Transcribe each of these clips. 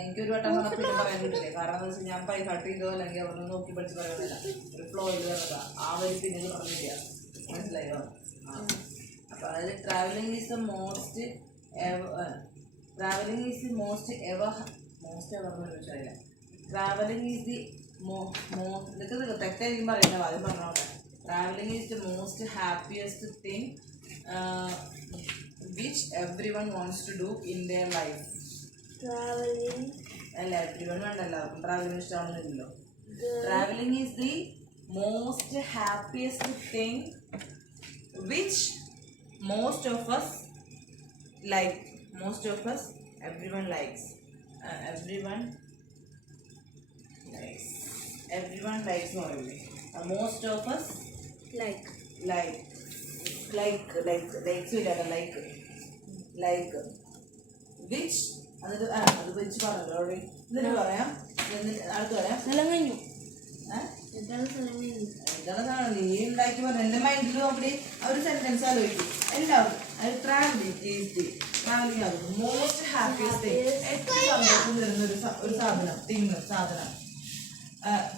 എനിക്കൊരു വട്ടം പിന്നെ പറയാൻ കിട്ടില്ലേ. കാരണം എന്താ വെച്ചാൽ ഞാൻ പൈഹാട്ട് ചെയ്തോ അല്ലെങ്കിൽ അവരൊന്നും നോക്കി പഠിച്ച് പറയുന്നില്ല. ഒരു ഫ്ലോയിൽ പറഞ്ഞതാ. ആ വരി പിന്നെ പറഞ്ഞില്ല. മനസ്സിലായോ? അപ്പൊ അതായത് travelling is the most travelling is the most ever ചോദിച്ചാൽ ട്രാവലിംഗ് ഈസ് ദി ഇതൊക്കെ തെറ്റായിരിക്കും പറയുന്നത്. ആദ്യം പറഞ്ഞോട്ടെ. Travelling is the most happiest thing which everyone wants to do in their life. Traveling. അല്ല everyone വേണ്ടല്ലോ. Travelling ഇഷ്ടമാണെന്നില്ലല്ലോ. Traveling is the most happiest thing which most of us like. Most of us, everyone likes. Everyone likes. Everyone likes normally. Most of us like which അത് വെച്ച് പറഞ്ഞല്ലോ. എന്നിട്ട് പറയാം. അടുത്ത് പറയാം. എന്താണ് നീ ഉണ്ടാക്കി പറഞ്ഞ എൻ്റെ മൈൻഡിൽ നോക്കി ആ ഒരു സെന്റൻസ് ആലോചിക്കും. എല്ലാവർക്കും അത് ട്രാവലിംഗ് ആകും മോസ്റ്റ് ഹാപ്പിയസ്റ്റ് ഏറ്റവും സന്തോഷം തരുന്ന ഒരു സാധനം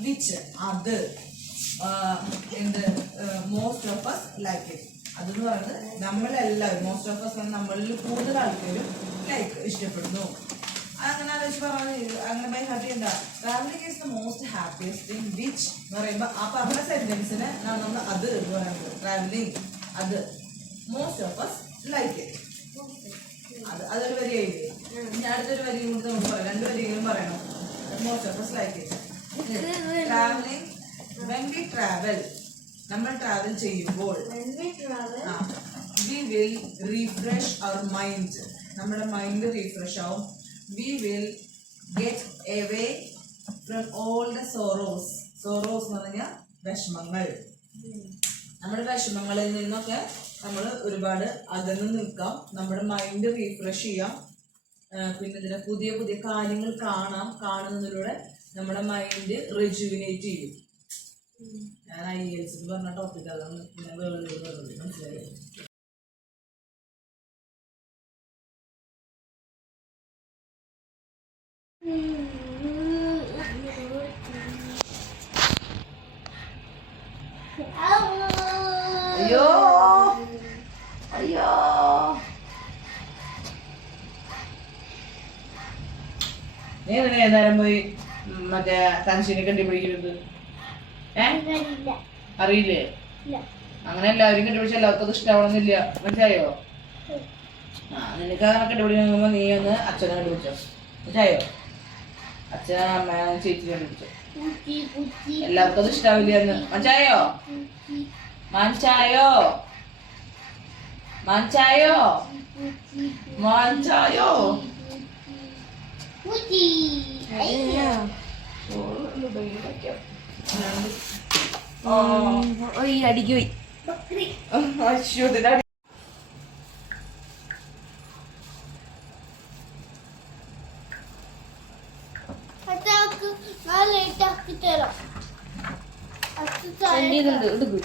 വിച്ച് അത് എന്ത് most of us like it. അതെന്ന് പറയുന്നത് നമ്മളെല്ലാവരും മോസ്റ്റ് ഓഫ് അസ് നമ്മളിൽ കൂടുതൽ ആൾക്കാരും ലൈക്ക് ഇഷ്ടപ്പെടുന്നു. അങ്ങനെ ആലോചിച്ച് പറഞ്ഞത് അങ്ങനെ ബൈ ഹാപ്പി എന്താ travelling is the most happiest thing which എന്ന് പറയുമ്പോൾ ആ പറഞ്ഞ സെന്റൻസിന് നമ്മൾ അത് എന്ന് പറയുന്നത് ട്രാവലിംഗ് അത് most of us like it. അതൊരു വരിയായില്ലേ. ഇനി അടുത്തൊരു വരിയും കൂടി നമുക്ക് പറയാം. 2 വരികളും പറയണം. Most of us like it. Travelling when we travel നമ്മൾ ട്രാവൽ ചെയ്യുമ്പോൾ we will refresh our mind. നമ്മുടെ മൈൻഡ് റീഫ്രഷ് ആവും. we will get away from all the sorrows എന്ന് പറഞ്ഞാൽ വിഷമങ്ങൾ. നമ്മുടെ വിഷമങ്ങളിൽ നിന്നൊക്കെ നമ്മൾ ഒരുപാട് അകന്ന് നിൽക്കാം. നമ്മുടെ മൈൻഡ് റീഫ്രഷ് ചെയ്യാം. പിന്നെ ഇതിലെ പുതിയ പുതിയ കാര്യങ്ങൾ കാണുന്നതിലൂടെ നമ്മുടെ മൈൻഡ് റിജുവിനേറ്റ് ചെയ്യും. ഞാൻ IELTS പറഞ്ഞ ടോപ്പിക് അതാണ് പിന്നെ വേൾഡ് പറഞ്ഞത്. മനസ്സിലായോ? അയ്യോ അയ്യോ നീ എങ്ങനെ ഏതായാലും പോയി മറ്റേ തൻഷീനെ കെട്ടിപ്പിടിക്കരുത്. അറിയില്ലേ? അങ്ങനെ എല്ലാവരും കെട്ടിപ്പിടിച്ച എല്ലാവർക്കും അത് ഇഷ്ടമാവണമെന്നില്ല. മനസ്സിലായോ? നിനക്ക് അങ്ങനെ കെട്ടിപ്പിടിക്കുമ്പോ നീ ഒന്ന് അച്ഛനെ കണ്ടുപിടിച്ചോ. മനസ്സിലായോ? അച്ഛനെ അമ്മ ചേച്ചി കണ്ടുപിടിച്ചോ. എല്ലാവർക്കും അത് ഇഷ്ടാവില്ല എന്ന്. മനസ്സിലായോ? മനസ്സിലായോ? മനസ്സിലായോ? മനസ്സിലായോ? അടിക്കുപോയി. എടുക്കും